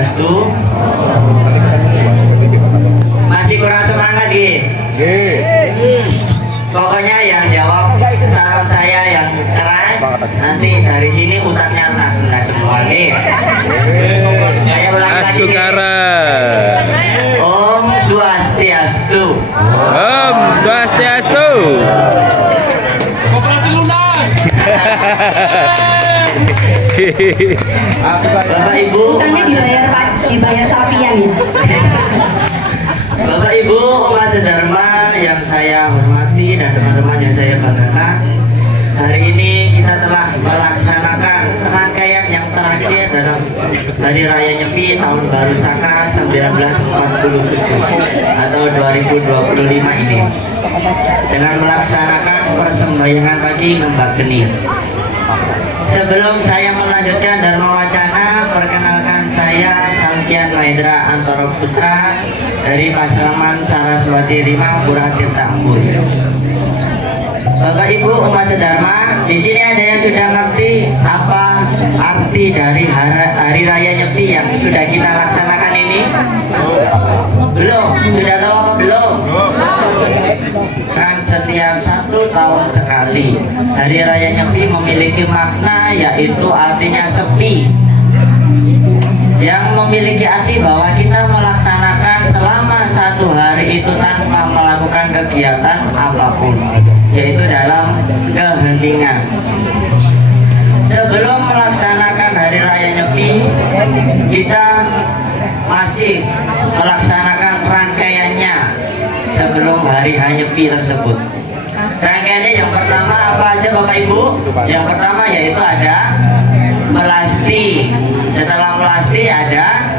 Swastiastu. Masih kurang semangat gitu. Pokoknya yang jawab salam saya yang keras, nanti dari sini utangnya lunas semua nih. Saya ulang lagi. Astukara. Om Swastiastu. Om Swastiastu. Koperasi lunas. Bapak Ibu, Utangnya dibayar sapian ya. Bapak Ibu umat sedharma yang saya hormati dan teman-teman yang saya banggakan, hari ini kita telah melaksanakan rangkaian yang terakhir dalam Hari Raya Nyepi Tahun Baru Saka 1947 atau 2025 ini dengan melaksanakan persembahyangan pagi Ngembak Geni. Sebelum saya melanjutkan Dharma Wacana, perkenalkan saya Salkian Mahendra Antoro Putra dari Pasaman Saraswati Rima Pura Tirta Embur. Bapak Ibu umat sedharma, di sini ada yang sudah ngerti apa arti dari hari Raya Nyepi yang sudah kita laksanakan ini? Belum? Sudah tahu apa belum? Kan setiap 1 tahun sekali Hari Raya Nyepi memiliki makna, yaitu artinya sepi, yang memiliki arti bahwa kita melaksanakan selama 1 hari itu tanpa melakukan kegiatan apapun, yaitu dalam keheningan. Sebelum melaksanakan Hari Raya Nyepi, kita masih melaksanakan rangkaiannya sebelum Hari Nyepi tersebut. Rangkaiannya yang pertama apa aja Bapak Ibu? Yang pertama yaitu ada melasti. Setelah melasti ada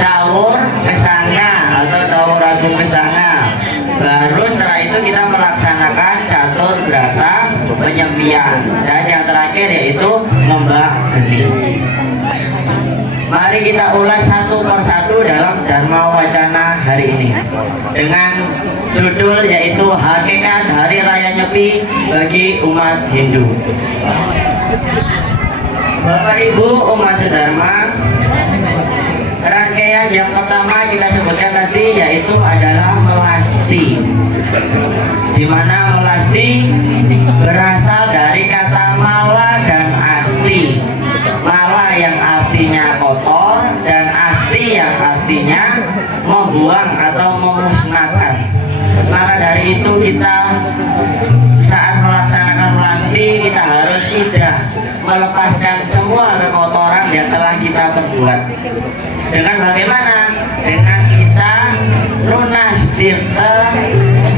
Tawur Kesanga atau Tawur Agung Kesanga. Baru setelah itu kita melaksanakan catur berata penyempian, dan yang terakhir yaitu Ngembak Geni. Mari kita ulas satu persatu dalam Dharma Wacana hari ini dengan judul yaitu Hakikat Hari Raya Nyepi bagi umat Hindu. Bapak Ibu umat sedharma, rangkaian yang pertama kita sebutkan tadi yaitu adalah melasti, di mana melasti berasal dari kata mala dan asti. Mala yang artinya kotor dan asti yang artinya membuang atau memusnahkan. Maka dari itu kita saat melaksanakan melasti, kita harus sudah melepaskan semua kekotoran yang telah kita perbuat. Dengan bagaimana? Dengan kita lunas tirta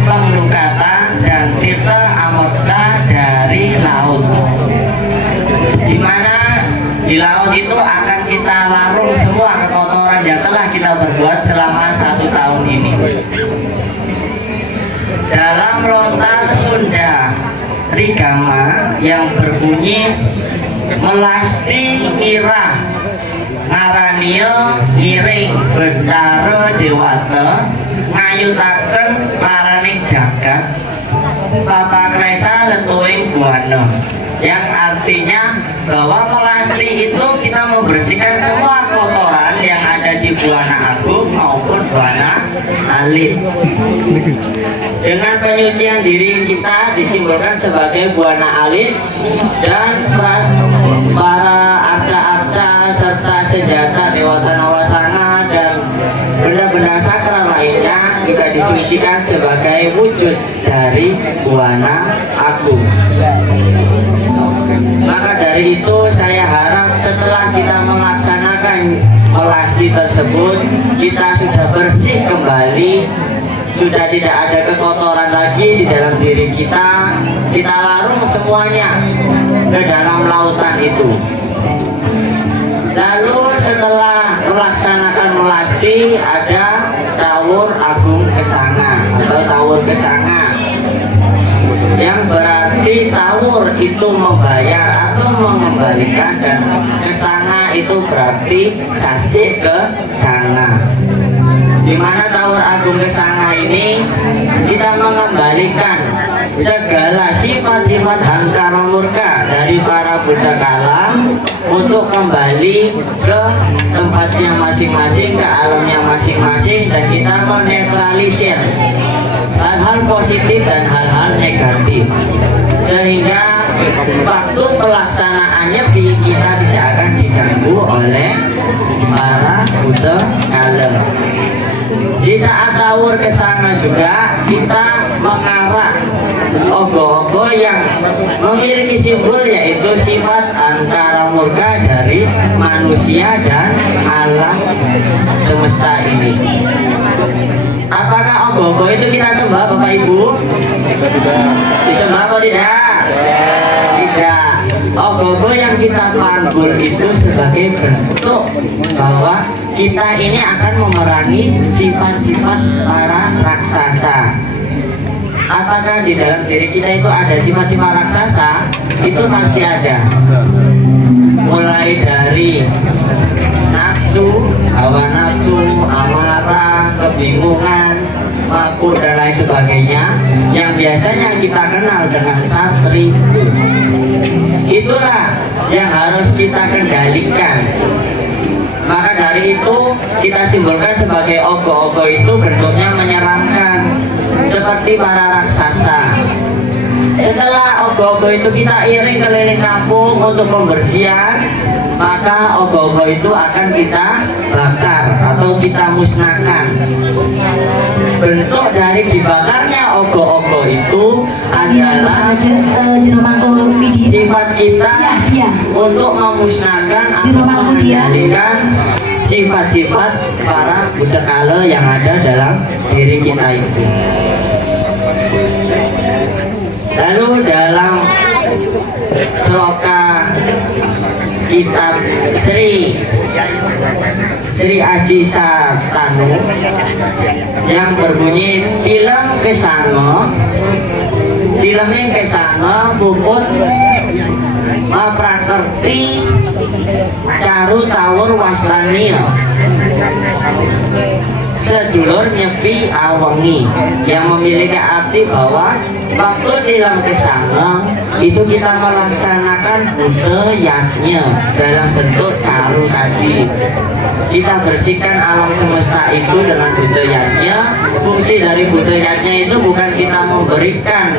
penglukatan dan tirta amorta dari laut, di mana di laut itu akan kita larung semua kekotoran yang telah kita perbuat selama 1 tahun ini. Dalam lontar Sunda Rigama yang berbunyi melasti irah ngaranio ngiring bentara dewata ngayutaken paraning jagat papakresa letuing buana, yang artinya bahwa melasti itu kita membersihkan semua kotoran yang ada di Buana Agung maupun Buana Alit. Dengan penyucian diri kita disimbolkan sebagai Buana Alit, dan para arca-arca serta senjata Dewata Nawasanga dan benda-benda sakral lainnya juga disucikan sebagai wujud dari Buana Agung. Maka dari itu saya harap setelah kita melaksanakan melasti tersebut, kita sudah bersih kembali, sudah tidak ada kekotoran lagi di dalam diri kita. Kita larung semuanya ke dalam lautan itu. Lalu setelah melaksanakan melasti, ada Tawur Agung Kesanga atau Tawur Kesanga, yang berarti tawur itu membayar atau mengembalikan, dan kesanga itu berarti sasih ke sanga. Di mana Tawur Agung Kesanga ini kita mengembalikan segala sifat-sifat hankara murka dari para Buddha kala untuk kembali ke tempatnya masing-masing, ke alamnya masing-masing, dan kita menetralisir hal-hal positif dan hal-hal negatif, sehingga waktu pelaksanaannya kita tidak akan diganggu oleh para Buddha kala. Di saat tawur ke sana juga kita mengarah ogo-ogo yang memiliki simbol, yaitu sifat antara murka dari manusia dan alam semesta ini. Apakah ogo-ogo itu kita sembah Bapak Ibu? Disembah atau tidak? Tidak. Ogo-ogo yang kita panggul itu sebagai bentuk bahwa kita ini akan memerangi sifat-sifat para raksasa. Apakah di dalam diri kita itu ada sifat-sifat raksasa? Itu pasti ada. Mulai dari nafsu, hawa nafsu, amarah, kebingungan, makmur dan lain sebagainya, yang biasanya kita kenal dengan satribu. Itulah yang harus kita kendalikan. Maka dari itu kita simbolkan sebagai ogo-ogo itu bentuknya menyeramkan seperti para raksasa. Setelah ogo-ogo itu kita iring keliling kampung untuk pembersihan, maka ogo-ogo itu akan kita bakar atau kita musnahkan. Bentuk dari dibakarnya ogo-ogo itu adalah sifat kita untuk memusnahkan atau mengendalikan sifat-sifat para Buddha kala yang ada dalam diri kita itu. Lalu dalam sloka kitab Sri Aji Satanu yang berbunyi tilam kesanga, tilamnya kesanga puput maprakerti caru tawur wastania sedulur nyepi awangi, yang memiliki arti bahwa waktu tilam kesanga itu kita melaksanakan Buddha yatnya dalam bentuk caru tadi. Kita bersihkan alam semesta itu dengan Buddha yatnya. Fungsi dari Buddha yatnya itu bukan kita memberikan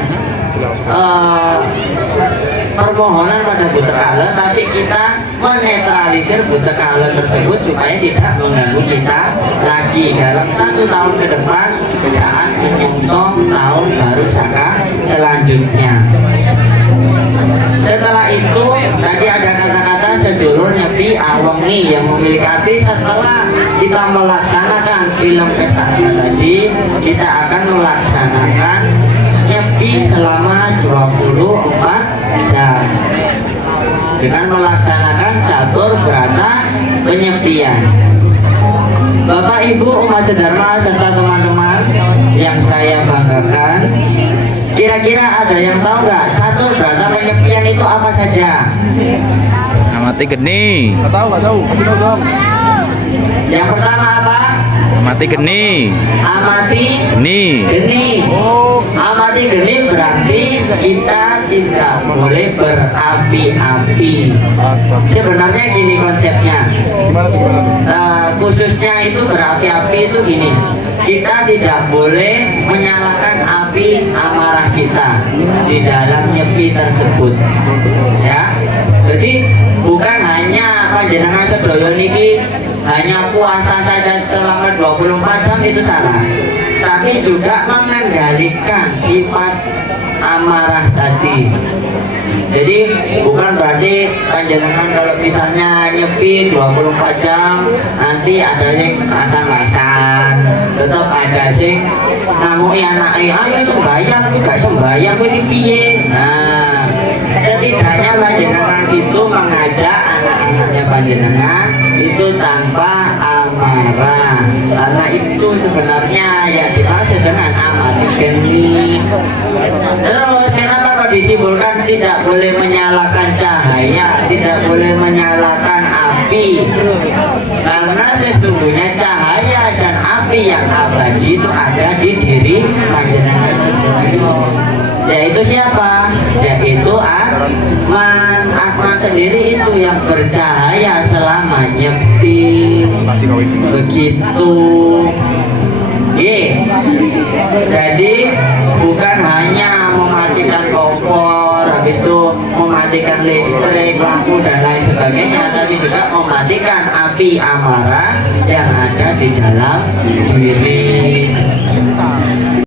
permohonan pada Buddha kala, tapi kita menetralisir Buddha kala tersebut supaya tidak mengganggu kita lagi dalam 1 tahun ke depan saat menyongsong tahun baru Saka selanjutnya. Setelah itu tadi ada kata-kata sedulur nyepi awangi, yang memiliki arti setelah kita melaksanakan film kesana tadi, kita akan melaksanakan nyepi selama 24 jam dengan melaksanakan catur berata penyepian. Bapak Ibu umat sedharma serta teman-teman yang saya banggakan, kira-kira ada yang tahu nggak catur berata penyepian itu apa saja? Amati geni. Nggak tahu, kasih tahu dong. Yang pertama apa? Amati geni. Amati Geni. geni. Oh, Amati geni berarti kita tidak boleh berapi-api. Sebenarnya gini konsepnya. gimana tuh, gimana? Khususnya itu berapi-api itu gini, kita tidak boleh menyalakan api amarah kita di dalam nyepi tersebut, ya. Jadi bukan hanya panjenengan sedoyo niki hanya puasa saja selama 24 jam itu salah, tapi juga mengendalikan sifat amarah tadi. Jadi bukan berarti panjenengan kalau misalnya nyepi 24 jam nanti ada yang kerasan-kerasan, tetap ada sing namui anaknya ayo sembahyang, gak sembahyang ini piye. Nah, setidaknya panjenengan itu mengajak anak-anaknya panjenengan itu tanpa amarah, karena itu sebenarnya yang dimaksud dengan amati geni. Terus kenapa kok disimbolkan tidak boleh menyalakan cahaya, tidak boleh menyalakan api? Karena sesungguhnya cahaya dan api yang abadi itu ada di diri panjenengan sedoyo. Yaitu siapa? Yaitu Atman. Atman sendiri itu yang bercahaya selama nyepi. Begitu. Jadi bukan hanya mematikan kompor, habis itu mematikan listrik, lampu dan lain sebagainya, tapi juga mematikan api amarah yang ada di dalam diri.